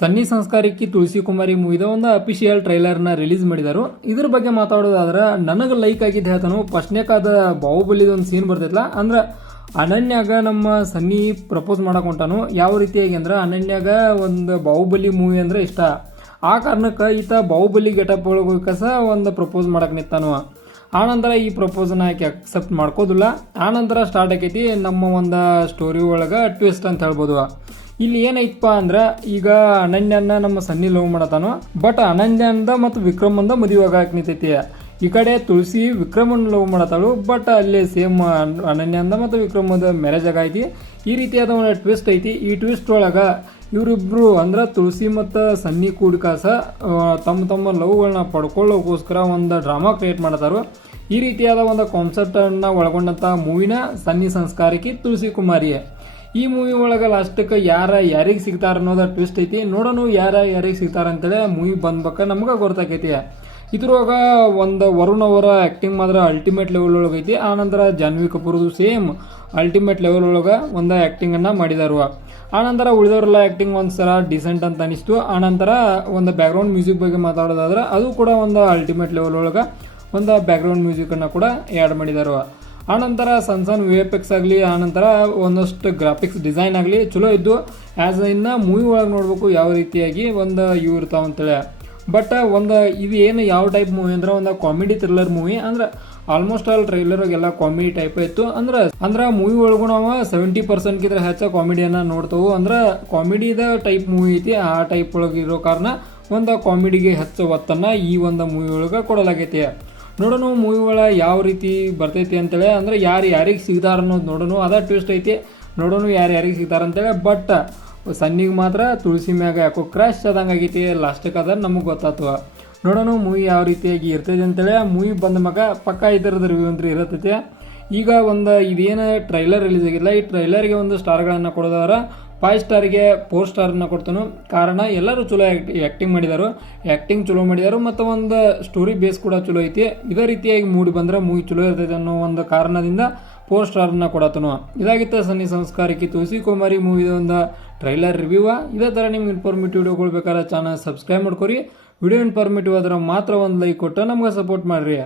ಸನ್ನಿ ಸಂಸ್ಕಾರಕ್ಕೆ ತುಳಸಿ ಕುಮಾರಿ ಮೂವಿದ ಒಂದು official ಟ್ರೈಲರ್ನ release ಮಾಡಿದರು. ಇದ್ರ ಬಗ್ಗೆ ಮಾತಾಡೋದಾದ್ರೆ, ನನಗೆ ಲೈಕ್ ಆಗಿದ್ದು ಹೇಳ್ತಾನು ಫಸ್ಟ್ನೇಕಾದ ಬಾಹುಬಲಿದ ಒಂದು ಸೀನ್ ಬರ್ತೈತಲ್ಲ ಅಂದ್ರೆ ಅನನ್ಯಾಗ ನಮ್ಮ ಸನ್ನಿ ಪ್ರಪೋಸ್ ಮಾಡಕ್ ಹೊಂಟಾನು ಯಾವ ರೀತಿಯಾಗಿ ಅಂದ್ರೆ, ಅನನ್ಯಾಗ ಒಂದು ಬಾಹುಬಲಿ ಮೂವಿ ಅಂದ್ರೆ ಇಷ್ಟ. ಆ ಕಾರಣಕ್ಕೆ ಈತ ಬಾಹುಬಲಿ ಗೆಟಪ್ ಒಳಗೆ ಕಸ ಒಂದು ಪ್ರಪೋಸ್ ಮಾಡಕ್ ನಿಂತಾನು. ಆನಂತರ ಈ ಪ್ರಪೋಸನ್ನ ಆಕೆ ಅಕ್ಸೆಪ್ಟ್ ಮಾಡ್ಕೋದಿಲ್ಲ. ಆನಂತರ ಸ್ಟಾರ್ಟ್ ಆಕೈತಿ ನಮ್ಮ ಒಂದು ಸ್ಟೋರಿ ಒಳಗೆ ಟ್ವಿಸ್ಟ್ ಅಂತ ಹೇಳ್ಬೋದು. ಇಲ್ಲಿ ಏನೈತಪ್ಪ ಅಂದ್ರೆ ಈಗ ಅನನ್ಯನ ನಮ್ಮ ಸನ್ನಿ ಲವ್ ಮಾಡತಾನು ಬಟ್ ಅನನ್ಯಂದ ಮತ್ತು ವಿಕ್ರಮಂದ ಮದುವೆ ಮದುವೆಗ ನಿಂತೈತಿ ಈ ಕಡೆ ತುಳಸಿ ವಿಕ್ರಮನ್ ಲವ್ ಮಾಡತಾಳು ಬಟ್ ಅಲ್ಲಿ ಸೇಮ್ ಅನನ್ಯಂದ ಮತ್ತು ವಿಕ್ರಮದ ಮ್ಯಾರೇಜ್ ಆಗೈತಿ ಈ ರೀತಿಯಾದ ಒಂದು ಟ್ವಿಸ್ಟ್ ಐತಿ. ಈ ಟ್ವಿಸ್ಟ್ ಒಳಗ ಇವರಿಬ್ರು ಅಂದ್ರೆ ತುಳಸಿ ಮತ್ತು ಸನ್ನಿ ಕೂಡಿಕಾಸ ತಮ್ಮ ತಮ್ಮ ಲವ್ಗಳನ್ನ ಪಡ್ಕೊಳ್ಳೋಕೋಸ್ಕರ ಒಂದು ಡ್ರಾಮಾ ಕ್ರಿಯೇಟ್ ಮಾಡತಾರು. ಈ ರೀತಿಯಾದ ಒಂದು ಕಾನ್ಸೆಪ್ಟ್ ಒಳಗೊಂಡಂಥ ಮೂವಿನ ಸನ್ನಿ ಸಂಸ್ಕಾರಕ್ಕೆ ತುಳಸಿ ಕುಮಾರಿ ಈ ಮೂವಿ ಒಳಗೆ ಲಾಸ್ಟಕ್ಕೆ ಯಾರ ಯಾರಿಗೆ ಸಿಗ್ತಾರ ಅನ್ನೋದ ಟ್ವಿಸ್ಟ್ ಐತಿ. ನೋಡೋಣ ಯಾರ ಯಾರಿಗೆ ಸಿಗ್ತಾರ ಅಂತೇಳಿ ಮೂವಿ ಬಂದ್ಬೇಕ ನಮ್ಗೆ ಗೊತ್ತಾಕೈತಿ. ಇದ್ರೊಳಗ ಒಂದು ವರುಣ್ ಅವರ ಆ್ಯಕ್ಟಿಂಗ್ ಮಾತ್ರ ಅಲ್ಟಿಮೇಟ್ ಲೆವೆಲ್ ಒಳಗೆ ಐತಿ. ಆನಂತರ ಜಾನ್ವಿ ಕಪೂರ್ದು ಸೇಮ್ ಅಲ್ಟಿಮೇಟ್ ಲೆವೆಲ್ ಒಳಗೆ ಒಂದು ಆ್ಯಕ್ಟಿಂಗನ್ನು ಮಾಡಿದಾರು. ಆನಂತರ ಉಳಿದವರೆಲ್ಲ ಆ್ಯಕ್ಟಿಂಗ್ ಒಂದು ಸಲ ಡಿಸೆಂಟ್ ಅಂತ ಅನಿಸ್ತು. ಆನಂತರ ಒಂದು ಬ್ಯಾಕ್ಗ್ರೌಂಡ್ ಮ್ಯೂಸಿಕ್ ಬಗ್ಗೆ ಮಾತಾಡೋದಾದ್ರೆ ಅದು ಕೂಡ ಒಂದು ಅಲ್ಟಿಮೇಟ್ ಲೆವೆಲ್ ಒಳಗೆ ಒಂದು ಬ್ಯಾಕ್ಗ್ರೌಂಡ್ ಮ್ಯೂಸಿಕನ್ನು ಕೂಡ ಆ್ಯಡ್ ಮಾಡಿದರು. ಆನಂತರ ಸಣ್ಣ ಸಣ್ಣ ವಿ ಎಫ್ ಎಕ್ಸ್ ಆಗಲಿ ಆನಂತರ ಒಂದಷ್ಟು ಗ್ರಾಫಿಕ್ಸ್ ಡಿಸೈನ್ ಆಗಲಿ ಚಲೋ ಇದ್ದು ಆ್ಯಸ್ ಇನ್ನು ಮೂವಿ ಒಳಗೆ ನೋಡಬೇಕು ಯಾವ ರೀತಿಯಾಗಿ ಒಂದು ಇವು ಇರ್ತಾವ ಅಂತೇಳಿ. ಬಟ್ ಒಂದು ಇದು ಏನು ಯಾವ ಟೈಪ್ ಮೂವಿ ಅಂದ್ರೆ ಒಂದು ಕಾಮಿಡಿ ಥ್ರಿಲ್ಲರ್ ಮೂವಿ ಅಂದ್ರೆ ಆಲ್ಮೋಸ್ಟ್ ಆಲ್ ಟ್ರೈಲರ್ ಎಲ್ಲ ಕಾಮಿಡಿ ಟೈಪ್ ಇತ್ತು. ಅಂದ್ರೆ ಅಂದ್ರೆ ಮೂವಿ ಒಳಗೂ ನಾವು ಸೆವೆಂಟಿ ಪರ್ಸೆಂಟ್ಗಿಂತ ಹೆಚ್ಚು ಕಾಮಿಡಿಯನ್ನ ನೋಡ್ತೇವೆ. ಅಂದ್ರೆ ಕಾಮಿಡಿದ ಟೈಪ್ ಮೂವಿ ಐತಿ, ಆ ಟೈಪ್ ಒಳಗೆ ಇರೋ ಕಾರಣ ಒಂದು ಕಾಮಿಡಿಗೆ ಹೆಚ್ಚು ಒತ್ತನ್ನು ಈ ಒಂದು ಮೂವಿ ಒಳಗೆ ಕೊಡಲಾಗೈತಿ. ನೋಡೋಣ ಮೂವಿ ಒಳಗೆ ಯಾವ ರೀತಿ ಬರ್ತೈತಿ ಅಂತೇಳಿ. ಅಂದ್ರೆ ಯಾರು ಯಾರಿಗೆ ಸಿಗ್ತಾರ ಅನ್ನೋದು ನೋಡೋಣ. ಅದ ಟ್ವಿಸ್ಟ್ ಐತಿ. ನೋಡೋಣ ಯಾರು ಯಾರಿಗೆ ಸಿಗ್ತಾರ ಅಂತೇಳಿ. ಬಟ್ ಸನ್ನಿಗೆ ಮಾತ್ರ ತುಳಸಿ ಮ್ಯಾಗ ಯಾಕೋ ಕ್ರಾಶ್ ಆದಂಗೆ ಆಗೈತಿ. ಲಾಸ್ಟಿಗೆ ಅದ ನಮಗೆ ಗೊತ್ತಾತು. ನೋಡೋಣ ಮೂವಿ ಯಾವ ರೀತಿಯಾಗಿ ಇರ್ತೈತಿ ಅಂತೇಳಿ. ಮೂವಿ ಬಂದ ಮಗ ಪಕ್ಕ ಇದರದ ರಿವ್ಯೂ ಅಂತ ಇರತೈತಿ. ಈಗ ಒಂದು ಇದೇನು ಟ್ರೈಲರ್ ರಿಲೀಸ್ ಆಗಿಲ್ಲ. ಈ ಟ್ರೈಲರ್ಗೆ ಒಂದು ಸ್ಟಾರ್ಗಳನ್ನು ಕೊಡೋದಾರ ಫೈವ್ ಸ್ಟಾರ್ಗೆ ಫೋರ್ ಸ್ಟಾರನ್ನ ಕೊಡ್ತಾನು. ಕಾರಣ ಎಲ್ಲರೂ ಚಲೋ ಆ್ಯಕ್ಟಿಂಗ್ ಮಾಡಿದರು. ಆ್ಯಕ್ಟಿಂಗ್ ಚಲೋ ಮಾಡಿದರು ಮತ್ತು ಒಂದು ಸ್ಟೋರಿ ಬೇಸ್ ಕೂಡ ಚಲೋ ಐತಿ. ಇದೇ ರೀತಿಯಾಗಿ ಮೂಡಿ ಬಂದ್ರೆ ಮೂವಿ ಚಲೋ ಇರ್ತೈತೆ ಅನ್ನೋ ಒಂದು ಕಾರಣದಿಂದ ಫೋರ್ ಸ್ಟಾರ್ನ ಕೊಡತನು ಇದಾಗಿತ್ತು ಸನ್ನಿ ಸಂಸ್ಕಾರಕ್ಕೆ ತುಳಸಿ ಕುಮಾರಿ ಮೂವಿದ ಒಂದು ಟ್ರೈಲರ್ ರಿವ್ಯೂವ ಇದೇ ಥರ ನಿಮ್ಗೆ ಇನ್ಫಾರ್ಮೇಟಿವ್ ವಿಡಿಯೋಗಳು ಬೇಕಾದ್ರೆ ಚಾನಲ್ ಸಬ್ಸ್ಕ್ರೈಬ್ ಮಾಡ್ಕೊರಿ. ವಿಡಿಯೋ ಇನ್ಫಾರ್ಮೇಟಿವ್ ಆದ್ರೆ ಮಾತ್ರ ಒಂದು ಲೈಕ್ ಕೊಟ್ಟು ನಮ್ಗೆ ಸಪೋರ್ಟ್ ಮಾಡಿರಿ.